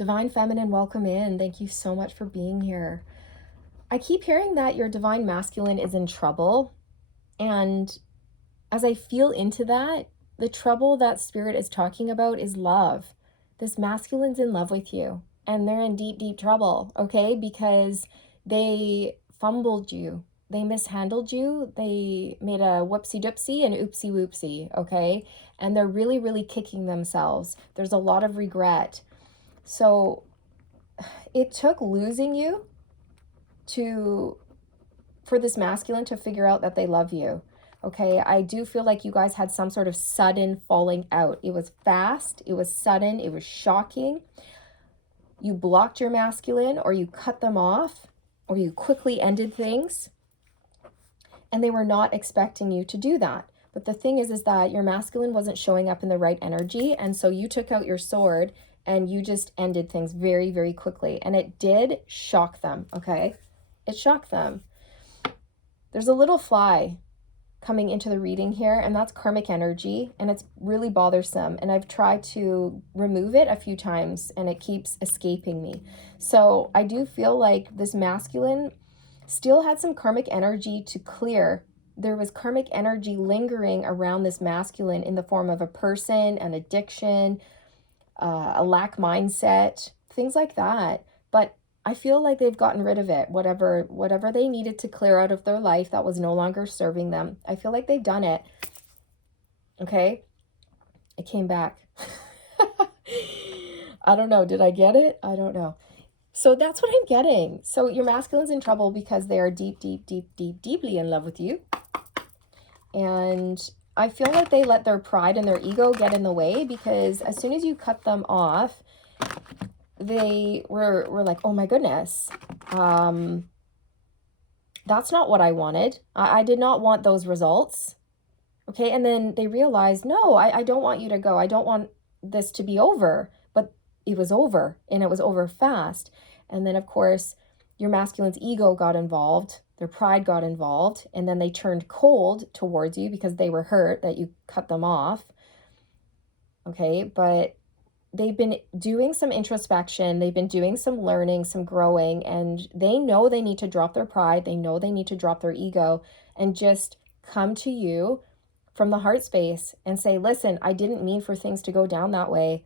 Divine Feminine, welcome in. Thank you so much for being here. I keep hearing that your Divine Masculine is in trouble. And as I feel into that, the trouble that Spirit is talking about is love. This masculine's in love with you. And they're in deep, deep trouble, okay? Because they fumbled you. They mishandled you. They made a whoopsie doopsie and oopsie whoopsie, okay? And they're really, really kicking themselves. There's a lot of regret. So it took losing you for this masculine to figure out that they love you. Okay, I do feel like you guys had some sort of sudden falling out. It was fast, it was sudden, it was shocking. You blocked your masculine, or you cut them off, or you quickly ended things. And they were not expecting you to do that. But the thing is that your masculine wasn't showing up in the right energy. And so you took out your sword and you just ended things very, very quickly. And it did shock them, okay? It shocked them. There's a little fly coming into the reading here, and that's karmic energy, and it's really bothersome. And I've tried to remove it a few times, and it keeps escaping me. So I do feel like this masculine still had some karmic energy to clear. There was karmic energy lingering around this masculine in the form of a person, an addiction, a lack mindset, things like that. But I feel like they've gotten rid of it. Whatever they needed to clear out of their life that was no longer serving them, I feel like they've done it. Okay? It came back. I don't know. Did I get it? I don't know. So that's what I'm getting. So your masculine's in trouble because they are deep, deep, deep, deep, deeply in love with you. And I feel like they let their pride and their ego get in the way, because as soon as you cut them off, they were like, oh my goodness, that's not what I wanted. I did not want those results. Okay, and then they realized, no, I don't want you to go. I don't want this to be over. But it was over, and it was over fast. And then, of course, your masculine's ego got involved. Their pride got involved. And then they turned cold towards you because they were hurt that you cut them off. Okay, but they've been doing some introspection. They've been doing some learning, some growing, and they know they need to drop their pride. They know they need to drop their ego and just come to you from the heart space and say, listen, I didn't mean for things to go down that way.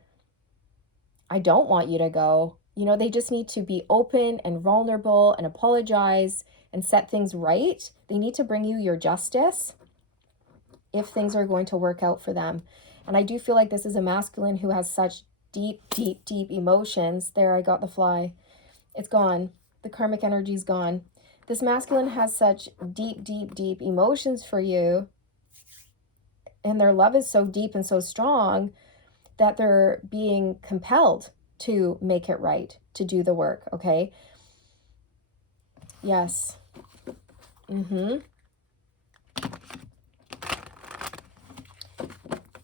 I don't want you to go. You know, they just need to be open and vulnerable and apologize and set things right. They need to bring you your justice if things are going to work out for them. And I do feel like this is a masculine who has such deep, deep, deep emotions. There, I got the fly. It's gone. The karmic energy's gone. This masculine has such deep, deep, deep emotions for you. And their love is so deep and so strong that they're being compelled to make it right, to do the work, okay? Yes.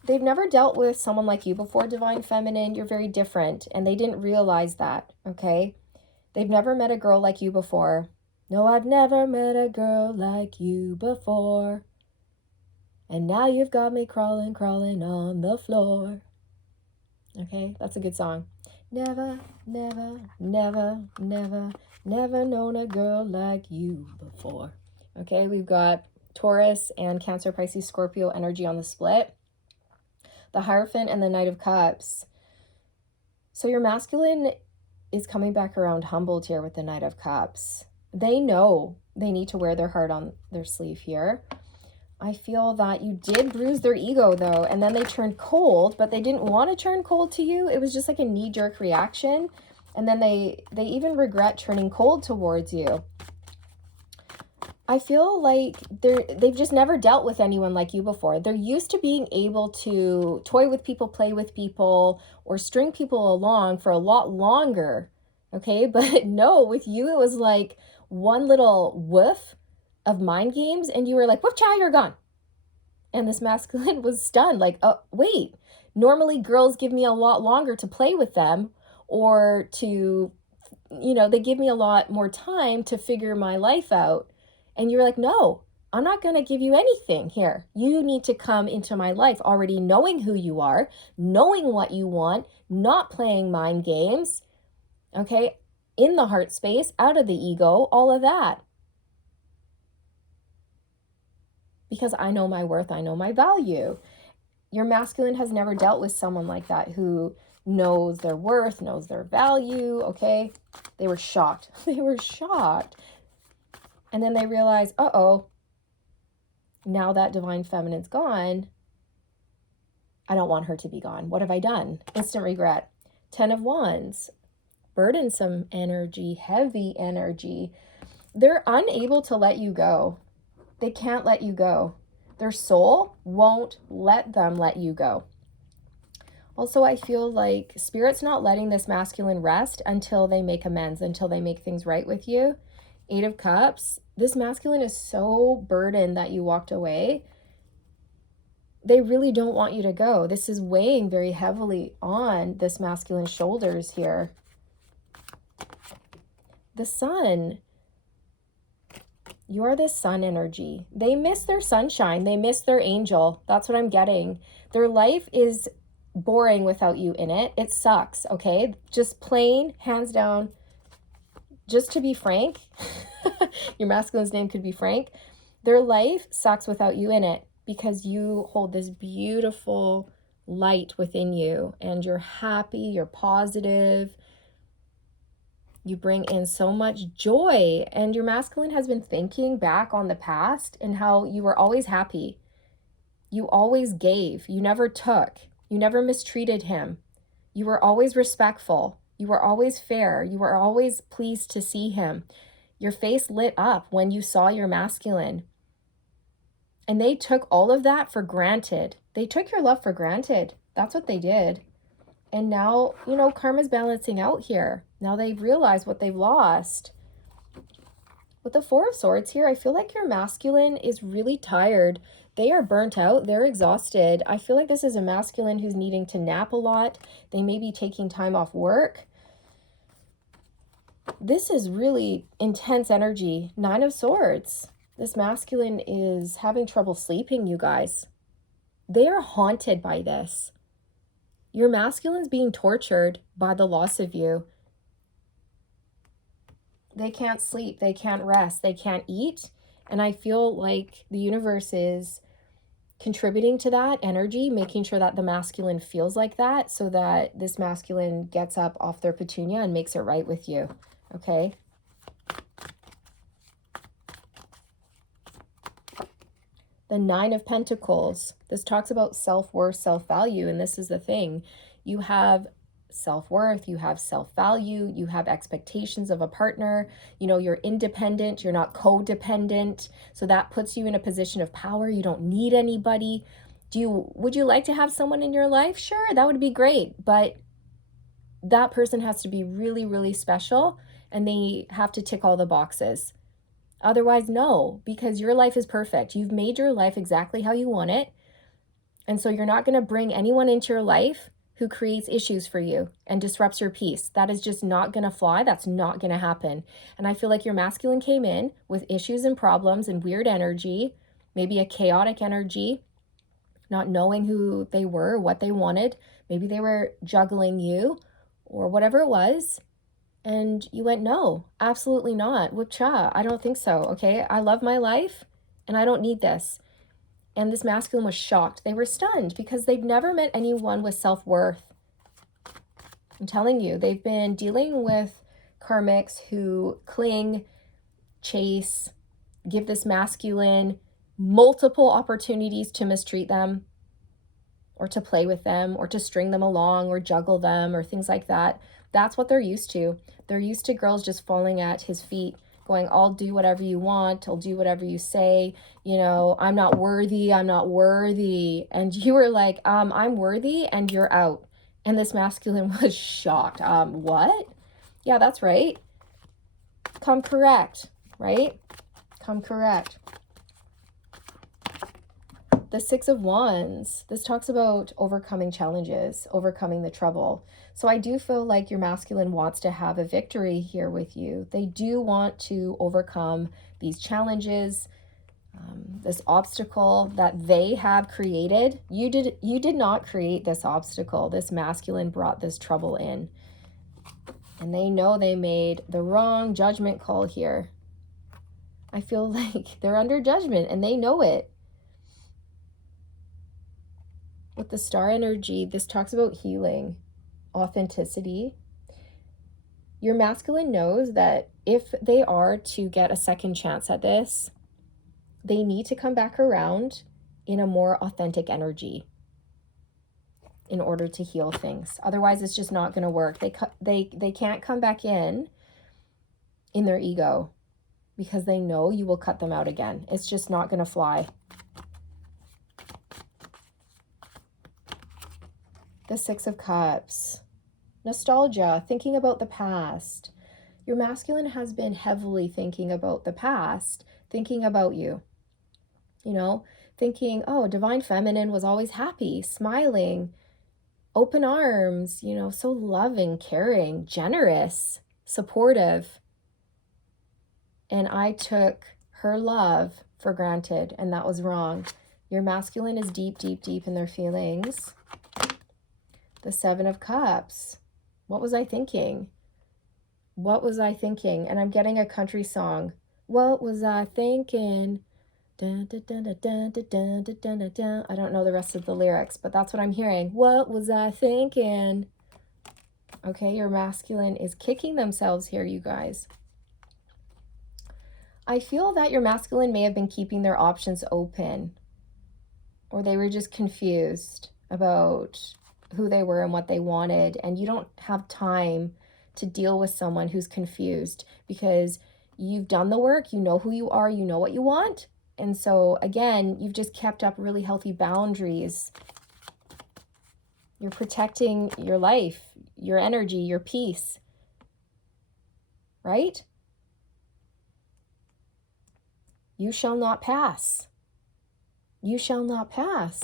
They've never dealt with someone like you before, Divine Feminine. You're very different, and they didn't realize that, okay? They've never met a girl like you before. No, I've never met a girl like you before. And now you've got me crawling, crawling on the floor. Okay, that's a good song. Never, never, never, never, never known a girl like you before. Okay, we've got Taurus and Cancer, Pisces, Scorpio energy on the split. The Hierophant and the Knight of Cups. So your masculine is coming back around humbled here with the Knight of Cups. They know they need to wear their heart on their sleeve here. I feel that you did bruise their ego, though, and then they turned cold, but they didn't want to turn cold to you. It was just like a knee-jerk reaction, and then they even regret turning cold towards you. I feel like they've just never dealt with anyone like you before. They're used to being able to toy with people, play with people, or string people along for a lot longer, okay? But no, with you, it was like one little whiff of mind games, and you were like, whoop, chow, you're gone. And this masculine was stunned, like, oh, wait, normally girls give me a lot longer to play with them, or to, you know, they give me a lot more time to figure my life out. And you're like, no, I'm not going to give you anything here. You need to come into my life already knowing who you are, knowing what you want, not playing mind games, okay? In the heart space, out of the ego, all of that. Because I know my worth, I know my value. Your masculine has never dealt with someone like that who knows their worth, knows their value, okay? They were shocked. They were shocked. And then they realize, uh-oh, now that divine feminine's gone, I don't want her to be gone. What have I done? Instant regret. 10 of Wands, burdensome energy, heavy energy. They're unable to let you go. They can't let you go. Their soul won't let them let you go. Also, I feel like Spirit's not letting this masculine rest until they make amends, until they make things right with you. 8 of Cups. This masculine is so burdened that you walked away. They really don't want you to go. This is weighing very heavily on this masculine's shoulders here. The Sun. You're this sun energy. They miss their sunshine. They miss their angel. That's what I'm getting. Their life is boring without you in it. It sucks, okay? Just plain, hands down, just to be frank, your masculine's name could be Frank. Their life sucks without you in it because you hold this beautiful light within you and you're happy, you're positive. You bring in so much joy, and your masculine has been thinking back on the past and how you were always happy. You always gave. You never took. You never mistreated him. You were always respectful. You were always fair. You were always pleased to see him. Your face lit up when you saw your masculine. And they took all of that for granted. They took your love for granted. That's what they did. And now, you know, karma's balancing out here. Now they've realized what they've lost. With the 4 of Swords here, I feel like your masculine is really tired. They are burnt out. They're exhausted. I feel like this is a masculine who's needing to nap a lot. They may be taking time off work. This is really intense energy. 9 of Swords. This masculine is having trouble sleeping, you guys. They are haunted by this. Your masculine's being tortured by the loss of you. They can't sleep, they can't rest, they can't eat. And I feel like the universe is contributing to that energy, making sure that the masculine feels like that so that this masculine gets up off their petunia and makes it right with you, okay? The 9 of Pentacles. This talks about self-worth, self-value, and this is the thing. You have self-worth, you have self-value, you have expectations of a partner, you know, you're independent, you're not codependent, so that puts you in a position of power. You don't need anybody. Would you like to have someone in your life? Sure, that would be great, but that person has to be really, really special, and they have to tick all the boxes. Otherwise, no, because your life is perfect. You've made your life exactly how you want it. And so you're not going to bring anyone into your life who creates issues for you and disrupts your peace. That is just not going to fly. That's not going to happen. And I feel like your masculine came in with issues and problems and weird energy, maybe a chaotic energy, not knowing who they were, what they wanted. Maybe they were juggling you or whatever it was. And you went, no, absolutely not. Whoop-cha, I don't think so, okay? I love my life, and I don't need this. And this masculine was shocked. They were stunned because they've never met anyone with self-worth. I'm telling you, they've been dealing with karmics who cling, chase, give this masculine multiple opportunities to mistreat them or to play with them or to string them along or juggle them or things like that. That's what they're used to. They're used to girls just falling at his feet, going, I'll do whatever you want. I'll do whatever you say. You know, I'm not worthy. I'm not worthy. And you were like, I'm worthy and you're out. And this masculine was shocked. What? Yeah, that's right. Come correct, right? Come correct. The 6 of Wands, this talks about overcoming challenges, overcoming the trouble. So I do feel like your masculine wants to have a victory here with you. They do want to overcome these challenges, this obstacle that they have created. You did not create this obstacle. This masculine brought this trouble in. And they know they made the wrong judgment call here. I feel like they're under judgment and they know it. With the star energy, this talks about healing, authenticity. Your masculine knows that if they are to get a second chance at this, they need to come back around in a more authentic energy in order to heal things. Otherwise, it's just not going to work. They can't come back in their ego because they know you will cut them out again. It's just not going to fly. The Six of Cups. Nostalgia, thinking about the past. Your masculine has been heavily thinking about the past, thinking about you. You know, thinking, oh, divine feminine was always happy, smiling, open arms, you know, so loving, caring, generous, supportive. And I took her love for granted, and that was wrong. Your masculine is deep, deep, deep in their feelings. The Seven of Cups. What was I thinking? What was I thinking? And I'm getting a country song. What was I thinking? Dun, dun, dun, dun, dun, dun, dun, dun, dun, dun. I don't know the rest of the lyrics, but that's what I'm hearing. What was I thinking? Okay, your masculine is kicking themselves here, you guys. I feel that your masculine may have been keeping their options open, or they were just confused about who they were and what they wanted, and you don't have time to deal with someone who's confused because you've done the work, you know who you are, you know what you want. And so again, you've just kept up really healthy boundaries. You're protecting your life, your energy, your peace, right? You shall not pass. You shall not pass.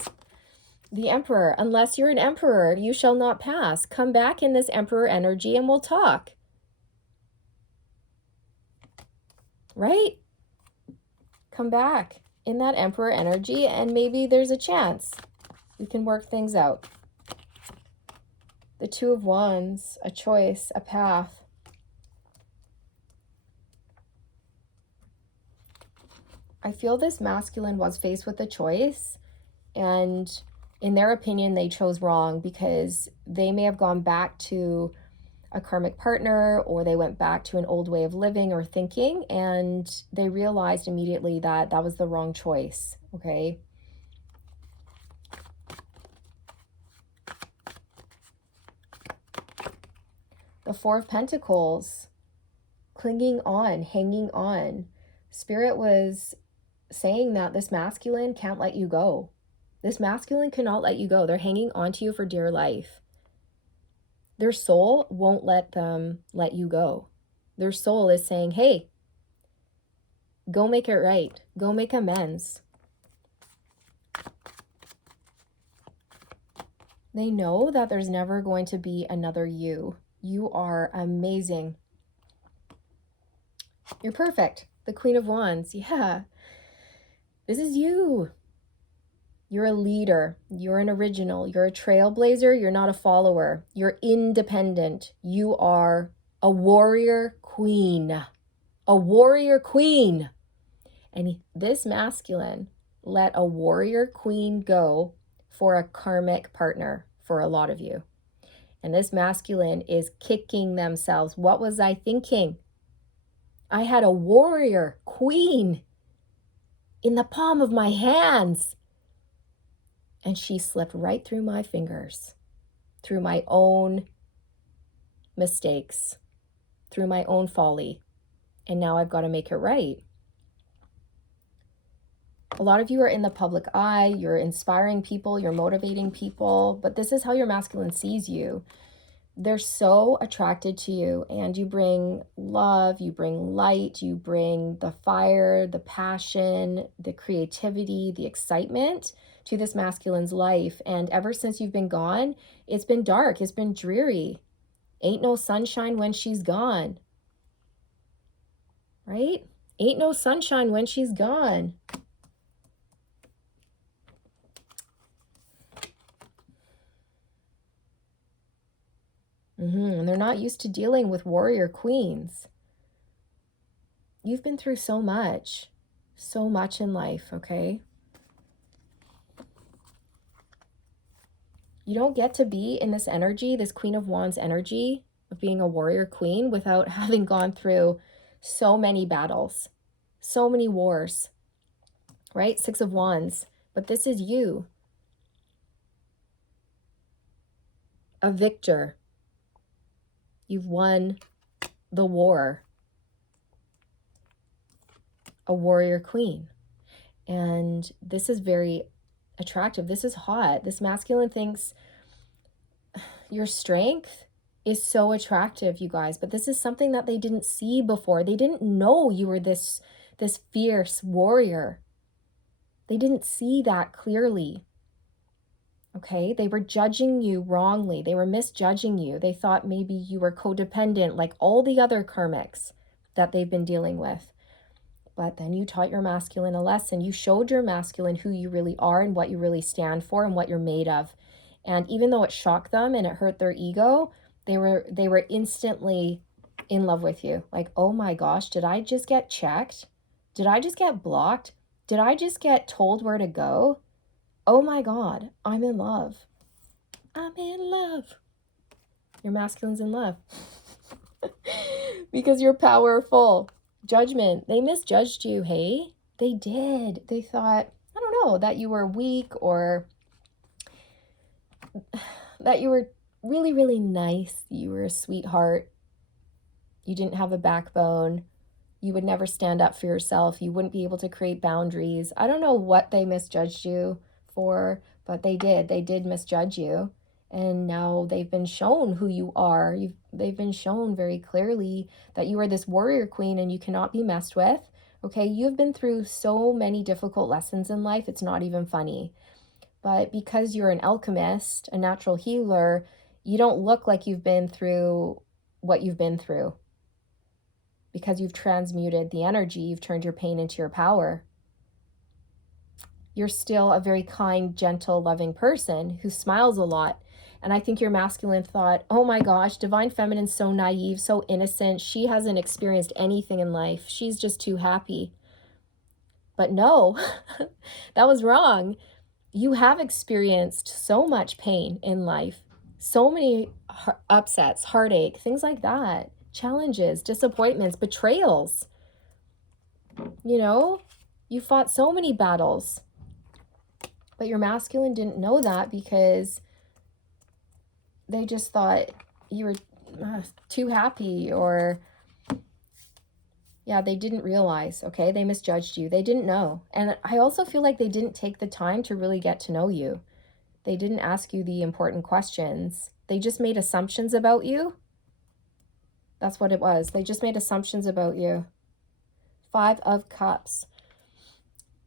The Emperor, unless you're an Emperor, you shall not pass. Come back in this Emperor energy and we'll talk. Right? Come back in that Emperor energy and maybe there's a chance we can work things out. The Two of Wands, a choice, a path. I feel this masculine was faced with a choice, and in their opinion, they chose wrong because they may have gone back to a karmic partner, or they went back to an old way of living or thinking, and they realized immediately that that was the wrong choice, okay? The Four of Pentacles, clinging on, hanging on. Spirit was saying that this masculine can't let you go. This masculine cannot let you go. They're hanging on to you for dear life. Their soul won't let them let you go. Their soul is saying, hey, go make it right. Go make amends. They know that there's never going to be another you. You are amazing. You're perfect. The Queen of Wands. Yeah. This is you. You're a leader. You're an original. You're a trailblazer. You're not a follower. You're independent. You are a warrior queen. A warrior queen. And this masculine let a warrior queen go for a karmic partner for a lot of you. And this masculine is kicking themselves. What was I thinking? I had a warrior queen in the palm of my hands. And she slipped right through my fingers, through my own mistakes, through my own folly. And now I've got to make it right. A lot of you are in the public eye. You're inspiring people. You're motivating people. But this is how your masculine sees you. They're so attracted to you, and you bring love, you bring light, you bring the fire, the passion, the creativity, the excitement to this masculine's life. And ever since you've been gone, it's been dark, it's been dreary. Ain't no sunshine when she's gone. Right? Ain't no sunshine when she's gone. And they're not used to dealing with warrior queens. You've been through so much in life, okay? You don't get to be in this energy, this Queen of Wands energy of being a warrior queen without having gone through so many battles, so many wars, right? Six of Wands. But this is you, a victor. You've won the war, a warrior queen. And this is very attractive. This is hot. This masculine thinks your strength is so attractive, you guys, but this is something that they didn't see before. They didn't know you were this fierce warrior. They didn't see that clearly. Okay, they were judging you wrongly. They were misjudging you. They thought maybe you were codependent like all the other karmics that they've been dealing with. But then you taught your masculine a lesson. You showed your masculine who you really are and what you really stand for and what you're made of. And even though it shocked them and it hurt their ego, they were instantly in love with you. Like, oh my gosh, did I just get checked? Did I just get blocked? Did I just get told where to go? Oh my God, I'm in love. I'm in love. Your masculine's in love. Because you're powerful. Judgment. They misjudged you, hey? They did. They thought, I don't know, that you were weak or that you were really, really nice. You were a sweetheart. You didn't have a backbone. You would never stand up for yourself. You wouldn't be able to create boundaries. I don't know what they misjudged you for, but they did. They did misjudge you. And now they've been shown who you are. They've been shown very clearly that you are this warrior queen and you cannot be messed with. Okay, you've been through so many difficult lessons in life, it's not even funny. But because you're an alchemist, a natural healer, you don't look like you've been through what you've been through. Because you've transmuted the energy, you've turned your pain into your power. You're still a very kind, gentle, loving person who smiles a lot. And I think your masculine thought, oh my gosh, divine feminine's so naive, so innocent. She hasn't experienced anything in life. She's just too happy. But no, that was wrong. You have experienced so much pain in life, so many upsets, heartache, things like that. Challenges, disappointments, betrayals. You know, you fought so many battles. But your masculine didn't know that because they just thought you were too happy or, yeah, they didn't realize, okay? They misjudged you. They didn't know. And I also feel like they didn't take the time to really get to know you. They didn't ask you the important questions. They just made assumptions about you. That's what it was. They just made assumptions about you. 5 of Cups.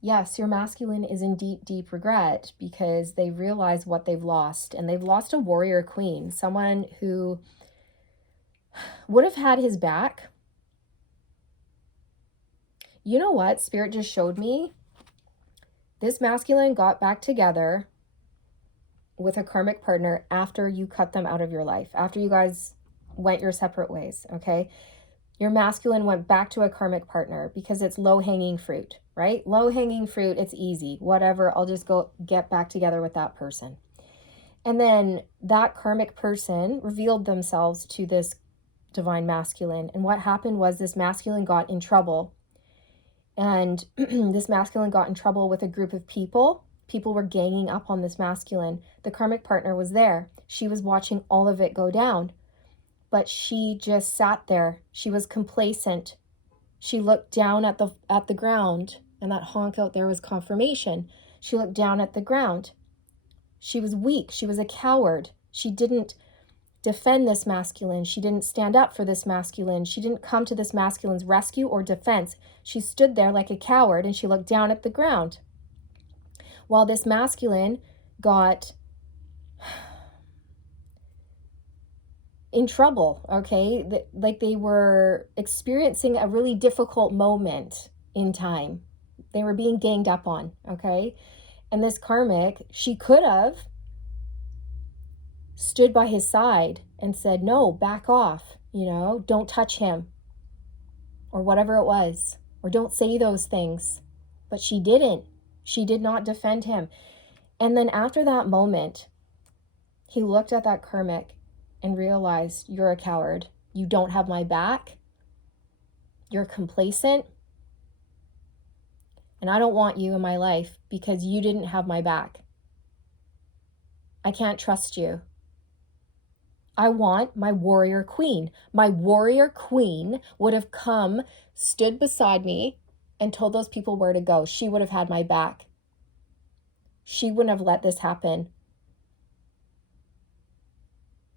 Yes, your masculine is in deep, deep regret because they realize what they've lost. And they've lost a warrior queen, someone who would have had his back. You know what? Spirit just showed me. This masculine got back together with a karmic partner after you cut them out of your life, after you guys went your separate ways, okay? Your masculine went back to a karmic partner because it's low-hanging fruit, right? Low-hanging fruit, it's easy. Whatever, I'll just go get back together with that person. And then that karmic person revealed themselves to this divine masculine. And what happened was this masculine got in trouble. And this masculine got in trouble with a group of people. People were ganging up on this masculine. The karmic partner was there. She was watching all of it go down. But she just sat there. She was complacent. She looked down at the ground, and that honk out there was confirmation. She looked down at the ground. She was weak. She was a coward. She didn't defend this masculine. She didn't stand up for this masculine. She didn't come to this masculine's rescue or defense. She stood there like a coward, and she looked down at the ground. While this masculine got in trouble, okay? Like they were experiencing a really difficult moment in time. They were being ganged up on, okay? And this karmic, she could have stood by his side and said, no, back off, don't touch him, or whatever it was, or don't say those things. But she didn't. She did not defend him. And then after that moment, he looked at that karmic and realized, you're a coward. You don't have my back. You're complacent. And I don't want you in my life because you didn't have my back. I can't trust you. I want my warrior queen. My warrior queen would have come, stood beside me, and told those people where to go. She would have had my back. She wouldn't have let this happen.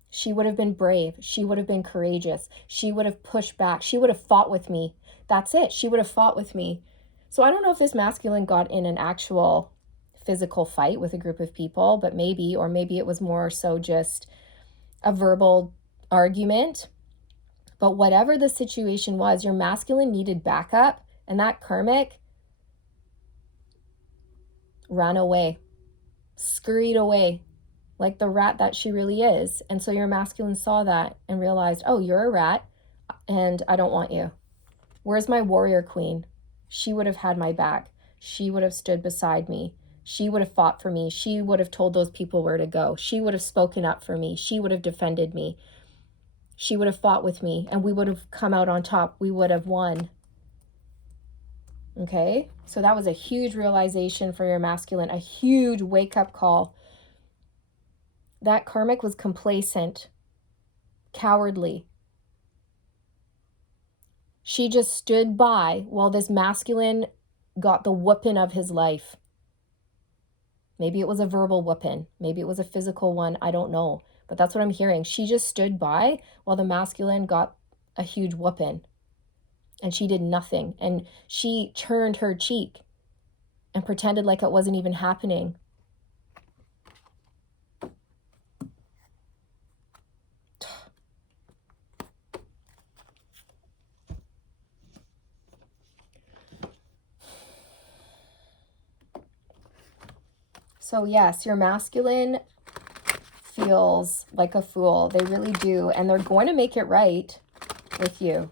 She would have been brave. She would have been courageous. She would have pushed back. She would have fought with me. That's it. She would have fought with me. So I don't know if this masculine got in an actual physical fight with a group of people, but maybe, or maybe it was more so just a verbal argument. But whatever the situation was, your masculine needed backup, and that karmic ran away, scurried away like the rat that she really is. And so your masculine saw that and realized, oh, you're a rat and I don't want you. Where's my warrior queen? She would have had my back. She would have stood beside me. She would have fought for me. She would have told those people where to go. She would have spoken up for me. She would have defended me. She would have fought with me, and we would have come out on top. We would have won. Okay? So that was a huge realization for your masculine, a huge wake-up call. That karmic was complacent, cowardly. She just stood by while this masculine got the whoopin of his life. Maybe it was a verbal whoopin. Maybe it was a physical one. I don't know. But that's what I'm hearing. She just stood by while the masculine got a huge whoopin. And she did nothing. And she turned her cheek and pretended like it wasn't even happening. So yes, your masculine feels like a fool. They really do. And they're going to make it right with you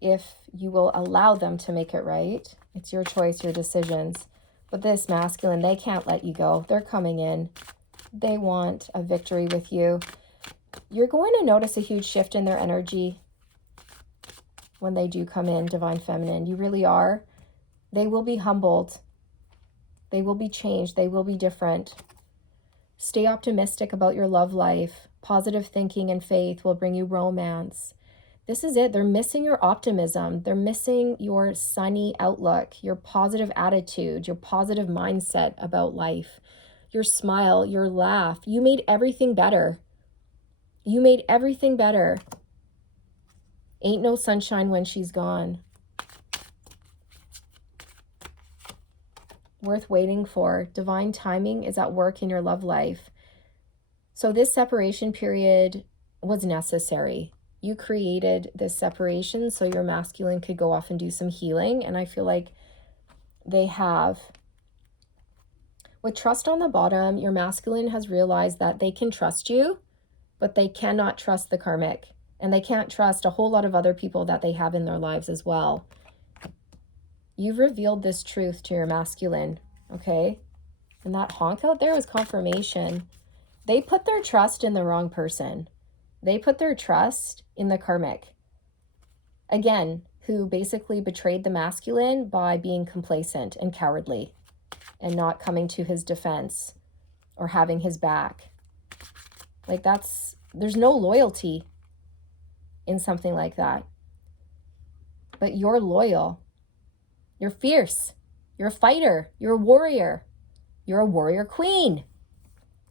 if you will allow them to make it right. It's your choice, your decisions. But this masculine, they can't let you go. They're coming in. They want a victory with you. You're going to notice a huge shift in their energy when they do come in, Divine Feminine. You really are. They will be humbled. They will be changed. They will be different. Stay optimistic about your love life. Positive thinking and faith will bring you romance. This is it. They're missing your optimism. They're missing your sunny outlook, your positive attitude, your positive mindset about life, your smile, your laugh. You made everything better. You made everything better. Ain't no sunshine when she's gone. Worth waiting for. Divine timing is at work in your love life. So this separation period was necessary. You created this separation so your masculine could go off and do some healing. And I feel like they have. With trust on the bottom, your masculine has realized that they can trust you, but they cannot trust the karmic. And they can't trust a whole lot of other people that they have in their lives as well. You've revealed this truth to your masculine, okay? And that honk out there was confirmation. They put their trust in the wrong person. They put their trust in the karmic. Again, who basically betrayed the masculine by being complacent and cowardly and not coming to his defense or having his back. Like there's no loyalty in something like that. But you're loyal. You're fierce. You're a fighter. You're a warrior. You're a warrior queen.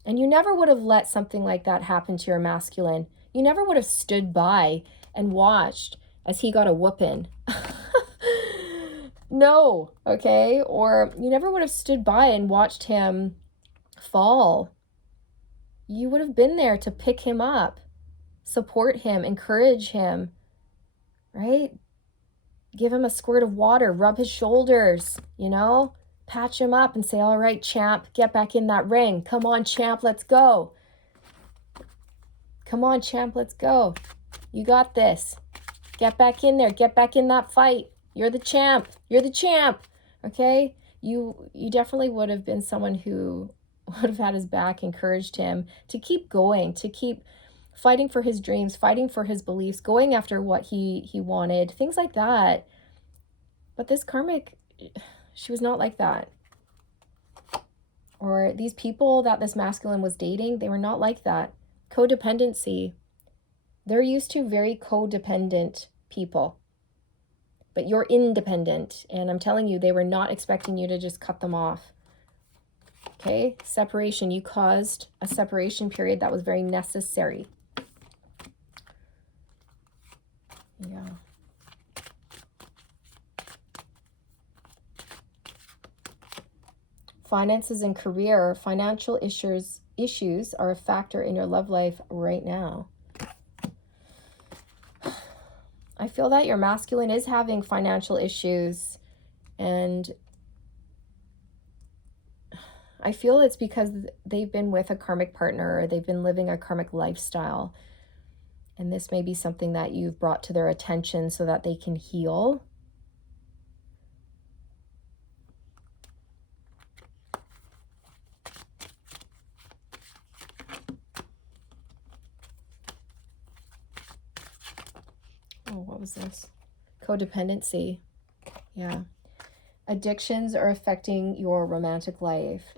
And you never would have let something like that happen to your masculine. You never would have stood by and watched as he got a whoopin. No, okay? Or you never would have stood by and watched him fall. You would have been there to pick him up, support him, encourage him, right? Give him a squirt of water, rub his shoulders, patch him up and say, all right, champ, get back in that ring. Come on, champ, let's go. Come on, champ, let's go. You got this. Get back in there. Get back in that fight. You're the champ. You're the champ. Okay? You definitely would have been someone who would have had his back, encouraged him to keep going, to keep fighting for his dreams, fighting for his beliefs, going after what he wanted, things like that. But this karmic, she was not like that. Or these people that this masculine was dating, they were not like that. Codependency. They're used to very codependent people. But you're independent. And I'm telling you, they were not expecting you to just cut them off. Okay? Separation. You caused a separation period that was very necessary. Yeah. Finances and career. Financial issues are a factor in your love life right now. I feel that your masculine is having financial issues, and I feel it's because they've been with a karmic partner, or they've been living a karmic lifestyle. And this may be something that you've brought to their attention so that they can heal. Oh, what was this? Codependency. Yeah. Addictions are affecting your romantic life.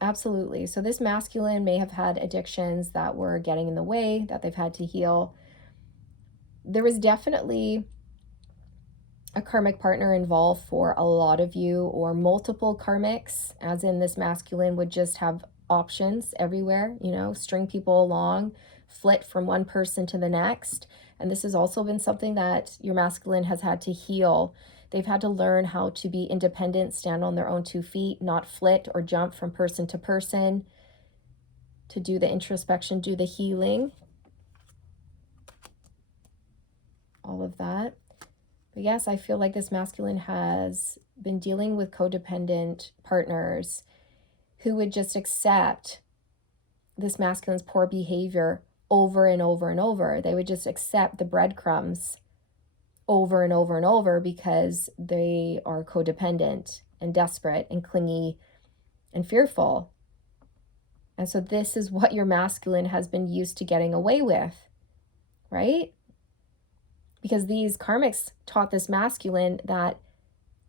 Absolutely. So this masculine may have had addictions that were getting in the way, that they've had to heal. There was definitely a karmic partner involved for a lot of you, or multiple karmics, as in this masculine would just have options everywhere, you know, string people along, flit from one person to the next. And this has also been something that your masculine has had to heal. They've had to learn how to be independent, stand on their own 2 feet, not flit or jump from person to person, to do the introspection, do the healing, all of that. But yes, I feel like this masculine has been dealing with codependent partners who would just accept this masculine's poor behavior over and over and over. They would just accept the breadcrumbs over and over and over because they are codependent and desperate and clingy and fearful. And so this is what your masculine has been used to getting away with, right? Because these karmics taught this masculine that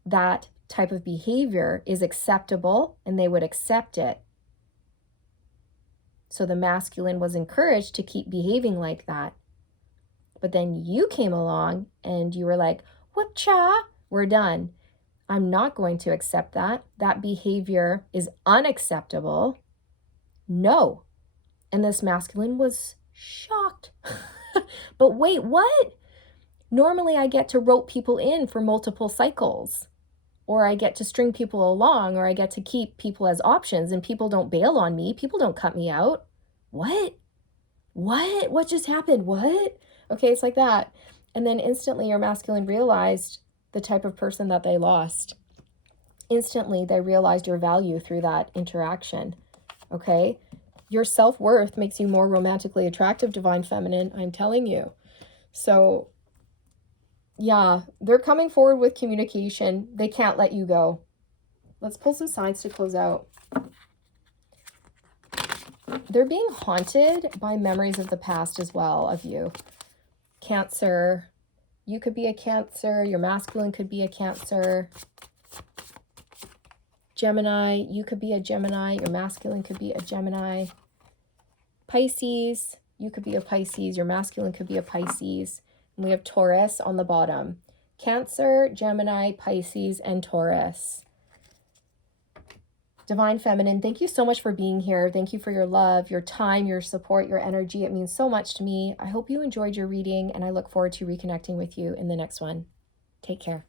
that type of behavior is acceptable and they would accept it. So the masculine was encouraged to keep behaving like that. But then you came along and you were like, whoop-cha, we're done. I'm not going to accept that. That behavior is unacceptable. No. And this masculine was shocked. But wait, what? Normally I get to rope people in for multiple cycles, or I get to string people along, or I get to keep people as options, and people don't bail on me. People don't cut me out. What? What just happened? What? Okay, it's like that. And then instantly your masculine realized the type of person that they lost. Instantly they realized your value through that interaction. Okay? Your self-worth makes you more romantically attractive, Divine Feminine, I'm telling you. So yeah, they're coming forward with communication. They can't let you go. Let's pull some signs to close out. They're being haunted by memories of the past as well of you. Cancer. You could be a Cancer. Your masculine could be a Cancer. Gemini. You could be a Gemini. Your masculine could be a Gemini. Pisces. You could be a Pisces. Your masculine could be a Pisces. And we have Taurus on the bottom. Cancer, Gemini, Pisces, and Taurus. Divine Feminine, thank you so much for being here. Thank you for your love, your time, your support, your energy. It means so much to me. I hope you enjoyed your reading, and I look forward to reconnecting with you in the next one. Take care.